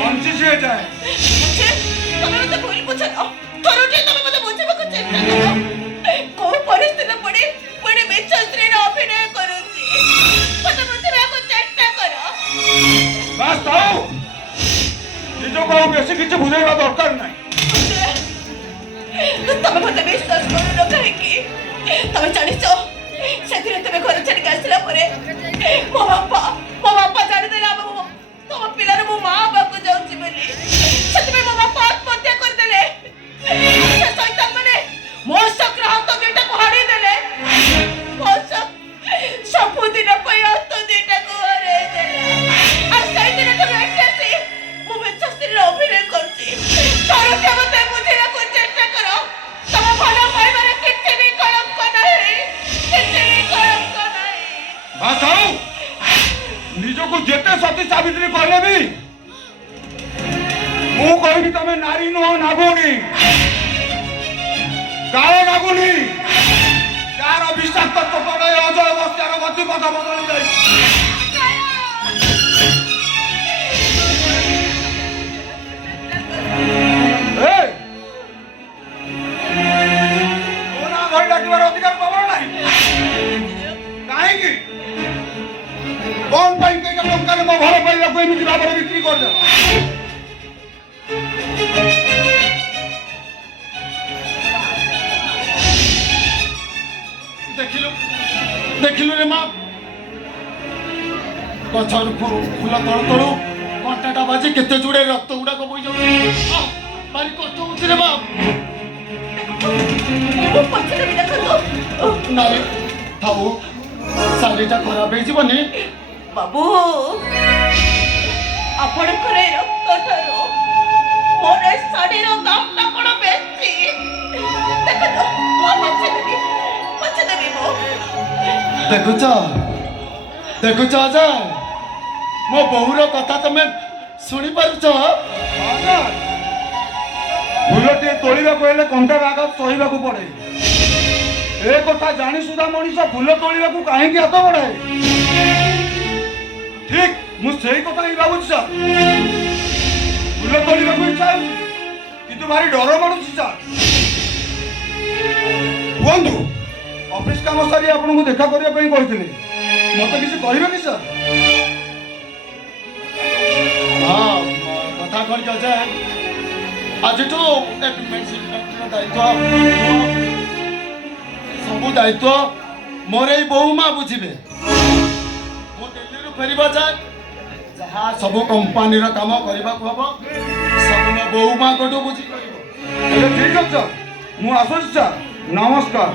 ବଞ୍ଚି ସିଏ ଯାଏ। ତମେ ମତେ ଭୁଲ ବୁଝ ନା। ଥରୁଟିଏ ତମେ ମତେ ବୁଝିବାକୁ ଚେଷ୍ଟା କର। କୋଉ ପରିସ୍ଥିତି ପଡି ପୁଣି ମିଛ ସ୍ତ୍ରୀର ଅଭିନୟ କରୁଛି ମତେ ବୁଝିବାକୁ ଚେଷ୍ଟା କର। ବାସ୍ ଥାଉ, ନିଜକୁ ଆଉ ବେଶୀ କିଛି ବୁଝେଇବା ଦରକାର ନାହିଁ। ତମେ ମତେ ବିଶ୍ୱାସ କରୁନ କାହିଁକି? ତମେ ଜାଣିଛ ସେଥିରେ ତମେ ଘର ଛାଡ଼ିକି ଆସିଲା ପରେ ମୋ ବାପା ଜାଣିଦେଲା ତମ ପିଲାର ମୋ ମା ହବାକୁ ଯାଉଛି ବୋଲି। ସେଥିପାଇଁ ମୋ ବାପା ଆତ୍ମହତ୍ୟା କରିଦେଲେ। ସେ ଶୈତାନ ମାନେ ମୋ ଶକ୍ର ହାତ ଦୁଇଟାକୁ ହାଣି ଦେଲେ। ସବୁଦିନ ପାଇଁ ହାତ ଦୁଇଟାକୁ ହରେଇ ଦେଲା। ଆଉ ସେଇଦିନ ତମେ ଏଠି ଆସି ମୁଁ ମିଛ ସ୍ତ୍ରୀର ଅଭିନୟ କରୁଛି। ଥରୁଟିଏ ମତେ ବୁଝିବାକୁ ଚେଷ୍ଟା କର। ତମ ଭଲ ପାଇବାରେ କିଛି ବି କଳଙ୍କ ନାହିଁ, କିଛି ବି କଳଙ୍କ ନାହିଁ। ବାସ୍ ଥାଉ, ନିଜକୁ ଯେତେ ସତୀ ସାବିତ୍ରୀ କହିଲେ ବି ମୁଁ କହିବି ତମେ ନାରୀ ନୁହଁ, ନାଗୁଣୀ, କାଳ ନାଗୁଣୀ, ଯାହାର ବିଷାକ୍ତ ଚୋଟରେ ଅଜୟ ବସ୍ତିଆର ଗତିପଥ ବଦଳି ଯାଇଛି। ଡାକିବାର ଅଧିକାର ତମର ନାହିଁ। କାହିଁକି? କଣ ପାଇଁ କେଇଟା ଟଙ୍କାରେ ମୋ ଘର ପାଇବାକୁ ଏମିତି ଭାବରେ ବିକ୍ରି କରିଦେବ? ଦେଖିଲୁ ରେ ମା, ଗଛରୁ ଫୁଲ ତଳୁ ତଳୁ କଣ୍ଟାଟା ବାଜି କେତେ ଯୋଡେ ରକ୍ତ ଗୁଡାକ ବୋହି ଯାଉଛି। ଭାରି କଷ୍ଟ ହଉଛି ରେ ମା। ନାଇଁ ଥାଉ, ଶାଢ଼ୀଟା ଖରାପ ହେଇଯିବନି। ବାବୁ, ଆପଣଙ୍କର ଏ ରକ୍ତ ଠାରୁ ମୋର ଏ ଶାଢ଼ୀର ଦାମଟା କଣ ବେଶୀ? ଦେଖନ୍ତୁ, ମୁଁ ପଛେଦେବି ମୁଁ। ଦେଖୁଛ ଅଜୟ, ମୋ ବୋହୁର କଥା ତମେ ଶୁଣିପାରୁଛ? ଫୁଲଟିଏ ତୋଳିବାକୁ ହେଲେ କଣ୍ଟାର ଆଘାତ ସହିବାକୁ ପଡେ। ଏ କଥା ଜାଣି ସୁଦ୍ଧା ମଣିଷ ଫୁଲ ତୋଳିବାକୁ କାହିଁକି ହାତ ବଢାଏ? ଠିକ, ମୁଁ ସେଇ କଥା ହିଁ ଭାବୁଛି ସାର୍। ଫୁଲ ତୋଳିବାକୁ ଇଚ୍ଛା ହେଉଛି କିନ୍ତୁ ଭାରି ଡର ମାଡୁଛି ସାର୍। କୁହନ୍ତୁ, ଅଫିସ କାମ ସାରି ଆପଣଙ୍କୁ ଦେଖା କରିବା ପାଇଁ କହିଥିଲି, ମତେ କିଛି କହିବେ କି ସାର୍? ହଁ, କଥା କଣ କି ଅଜୟ, ଆଜିଠୁ ସବୁ ଦାୟିତ୍ୱ ମୋର ଏଇ ବୋହୁ ମା ବୁଝିବେ। ମୁଁ ଦିଲ୍ଲୀରୁ ଫେରିବା ଯାଏ ଯାହା ସବୁ କମ୍ପାନୀର କାମ କରିବାକୁ ହବ ସବୁ ମୋ ବୋହୁ ମାଙ୍କଠୁ ବୁଝିପାରିବ। ଠିକ ଅଛି ସାର୍, ମୁଁ ଆସୁଛି ସାର୍, ନମସ୍କାର।